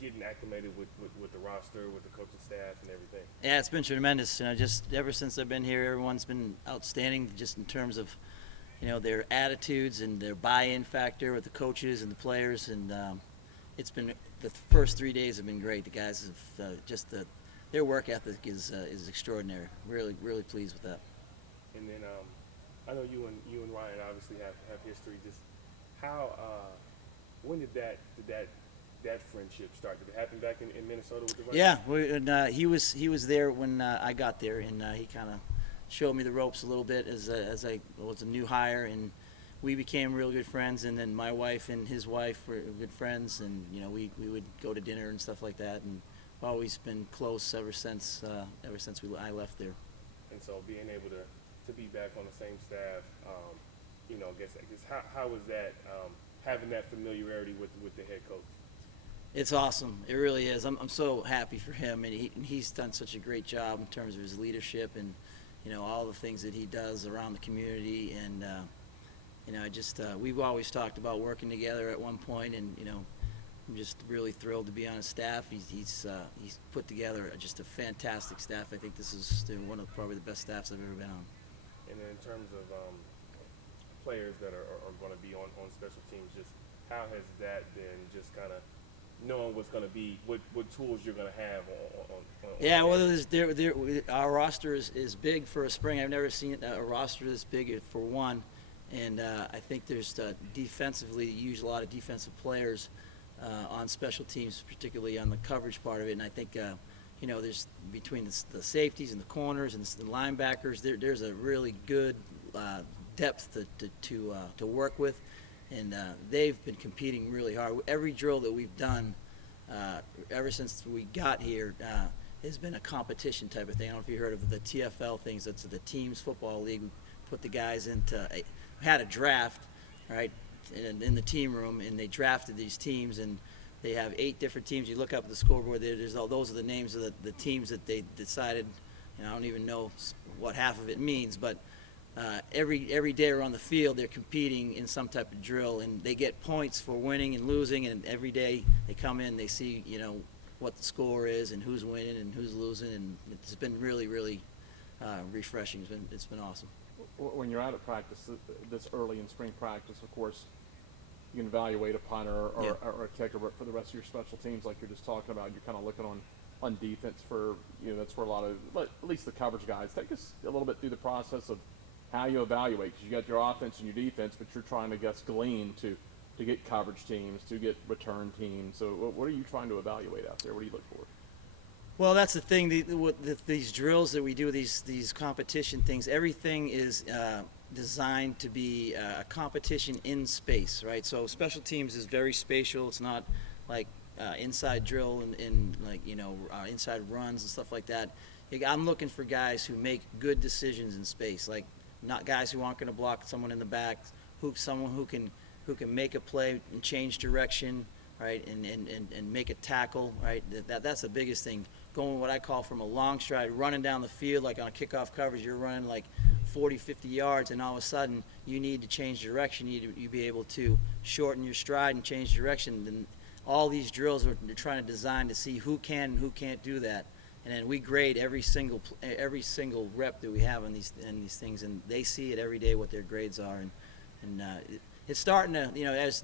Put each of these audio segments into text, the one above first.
getting acclimated with the roster, with the coaching staff, and everything? Yeah, it's been tremendous. Just ever since I've been here, everyone's been outstanding, just in terms of their attitudes and their buy-in factor with the coaches and the players. And it's been the first 3 days have been great. The guys have their work ethic is extraordinary. Really, really pleased with that. And then I know you and Ryan obviously have history. Just how when did that friendship start? Did it happen back in Minnesota with the Vikings? Yeah, he was there when I got there, and he kind of showed me the ropes a little bit as I was a new hire, and we became real good friends. And then my wife and his wife were good friends, and we would go to dinner and stuff like that, and always been close ever since I left there. And so being able to be back on the same staff, I guess how was that having that familiarity with the head coach? It's awesome. It really is. I'm so happy for him, and he's done such a great job in terms of his leadership and all the things that he does around the community. And we've always talked about working together at one point, and I'm just really thrilled to be on his staff. He's put together just a fantastic staff. I think this is one of probably the best staffs I've ever been on. And then in terms of players that are going to be on special teams, just how has that been? Just kind of knowing what's going to be, what tools you're going to have on Yeah, well, our roster is big for a spring. I've never seen a roster this big for one, and I think there's defensively, you use a lot of defensive players on special teams, particularly on the coverage part of it. And I think there's between the safeties and the corners and the linebackers, there's a really good depth to work with. And they've been competing really hard. Every drill that we've done ever since we got here has been a competition type of thing. I don't know if you heard of the TFL things. That's the Teams Football League. We put the guys had a draft, right, in the team room, and they drafted these teams, and they have 8 different teams. You look up at the scoreboard there. Those are the names of the teams that they decided. I don't even know what half of it means, but every day around the field they're competing in some type of drill, and they get points for winning and losing. And every day they come in, they see what the score is and who's winning and who's losing, and it's been really, really refreshing. It's been awesome. When you're out of practice this early in spring practice, of course, you can evaluate a punter or a kicker, but for the rest of your special teams, like you're just talking about, you're kind of looking on defense for that's where a lot of, at least the coverage guys, take us a little bit through the process of how you evaluate, because you got your offense and your defense, but you're trying to glean to get coverage teams, to get return teams. So what are you trying to evaluate out there? What do you look for? Well, that's the thing. These drills that we do, these competition things, everything is designed to be a competition in space, right? So special teams is very spatial. It's not like inside drill and inside runs and stuff like that. I'm looking for guys who make good decisions in space, like not guys who aren't going to block someone in the back, someone who can make a play and change direction, right, and make a tackle, right. That's the biggest thing. Going what I call from a long stride, running down the field like on a kickoff coverage, you're running like 40, 50 yards, and all of a sudden you need to change direction. You need to be able to shorten your stride and change direction. And all these drills are trying to design to see who can and who can't do that. And then we grade every single rep that we have on these things, and they see it every day what their grades are, and it's starting to as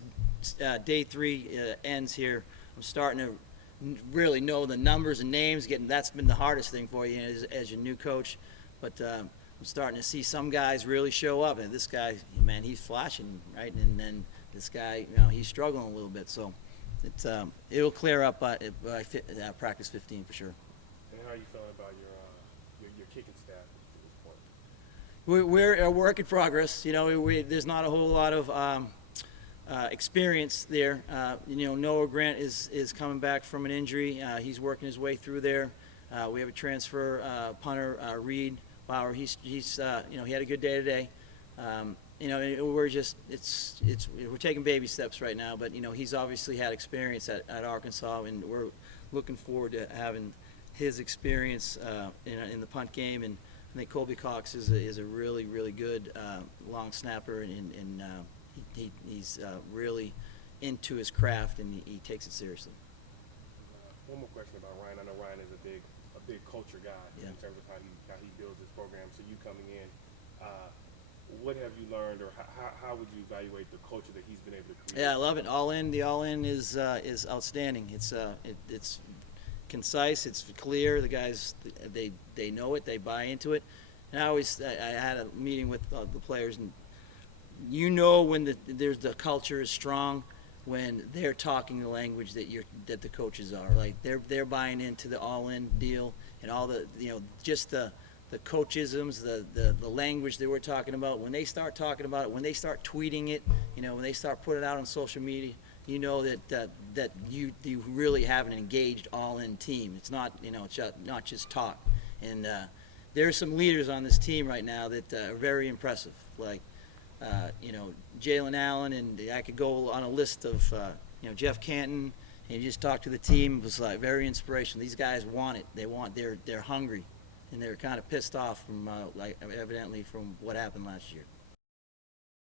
day 3 ends here, I'm starting to really know the numbers and names. That's been the hardest thing for you as your new coach, but I'm starting to see some guys really show up, and this guy, man, he's flashing, right, and then this guy, he's struggling a little bit, so it'll clear up by practice 15 for sure. And how are you feeling about your kicking staff at this point? We're a work in progress. There's not a whole lot of experience there. Noah Grant is coming back from an injury. He's working his way through there. We have a transfer punter, Reed Bauer. He had a good day today. We're taking baby steps right now, but he's obviously had experience at Arkansas, and we're looking forward to having his experience in the punt game. And I think Colby Cox is a really, really good long snapper, and he's really into his craft, and he takes it seriously. One more question about Ryan. I know Ryan is a big culture guy Yeah. in terms of how he builds his program. So you coming in, what have you learned, or how would you evaluate the culture that he's been able to create? Yeah, I love it. All in. The all in is outstanding. It's concise. It's clear. The guys they know it. They buy into it. And I had a meeting with the players, and you know when the culture is strong when they're talking the language that the coaches are. Like they're buying into the all in deal and all the just the coachisms, the language that we're talking about. When they start talking about it, when they start tweeting it, when they start putting it out on social media, you know that you really have an engaged all-in team. It's not not just talk. And there are some leaders on this team right now that are very impressive. Like Jalen Allen, and I could go on a list of Jeff Canton. And you just talk to the team. It was like very inspirational. These guys want it. They're hungry. And they're kind of pissed off from, evidently from what happened last year.